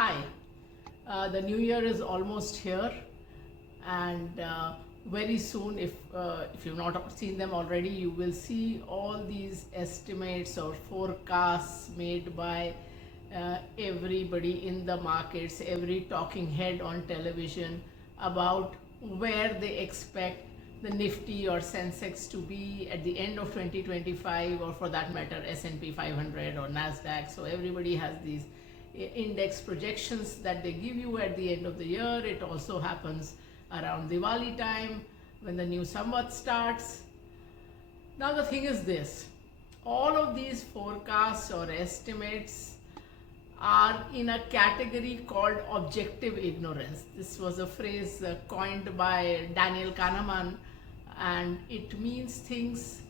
Hi, the new year is almost here, and very soon, if you've not seen them already, you will see all these estimates or forecasts made by everybody in the markets, every talking head on television about where they expect the Nifty or Sensex to be at the end of 2025, or for that matter, S&P 500 or Nasdaq. So everybody has these index projections that they give you at the end of the year. It also happens around Diwali time when the new Samvat starts. Now the thing is this, all of these forecasts or estimates are in a category called objective ignorance. This was a phrase coined by Daniel Kahneman, and it means things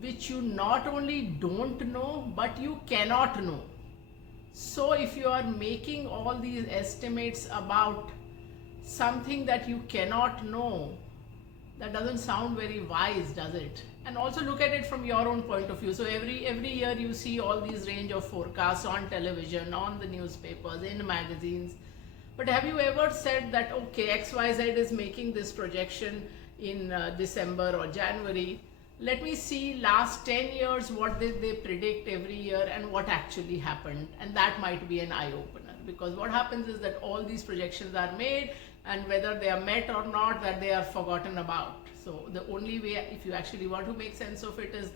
which you not only don't know but you cannot know. So if you are making all these estimates about something that you cannot know, that doesn't sound very wise, does it? And also look at it from your own point of view. So every year you see all these range of forecasts on television, on the newspapers, in magazines. But have you ever said that, okay, XYZ is making this projection in December or January? Let me see last 10 years what did they predict every year and what actually happened. And that might be an eye-opener, because what happens is that all these projections are made, and whether they are met or not, that they are forgotten about. So the only way, if you actually want to make sense of it, is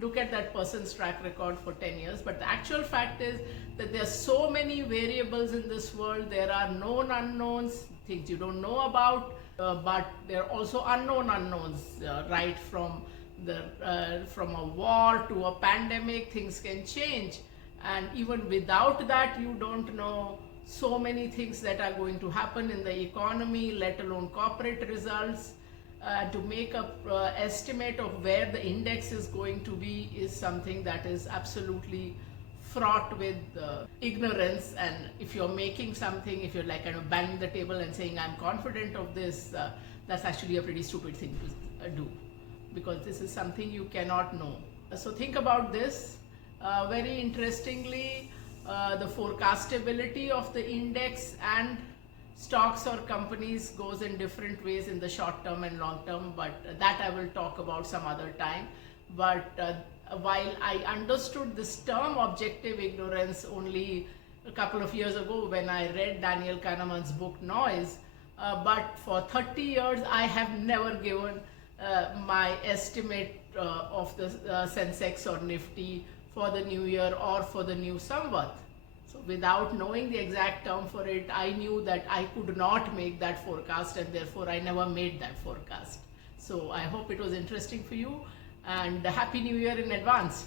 look at that person's track record for 10 years. But the actual fact is that there are so many variables in this world. There are known unknowns, things you don't know about, but there are also unknown unknowns, right from a war to a pandemic. Things can change, and even without that, you don't know so many things that are going to happen in the economy, let alone corporate results. To make a estimate of where the index is going to be is something that is absolutely fraught with ignorance. And if you're making something, if you're like kind of banging the table and saying I'm confident of this, that's actually a pretty stupid thing to do, because this is something you cannot know. So think about this. Very interestingly, the forecastability of the index and stocks or companies goes in different ways in the short term and long term, but that I will talk about some other time. But while I understood this term objective ignorance only a couple of years ago when I read Daniel Kahneman's book Noise, but for 30 years I have never given my estimate of the Sensex or Nifty for the new year or for the new Samvat. So without knowing the exact term for it, I knew that I could not make that forecast, and therefore I never made that forecast. So I hope it was interesting for you, and Happy New Year in advance.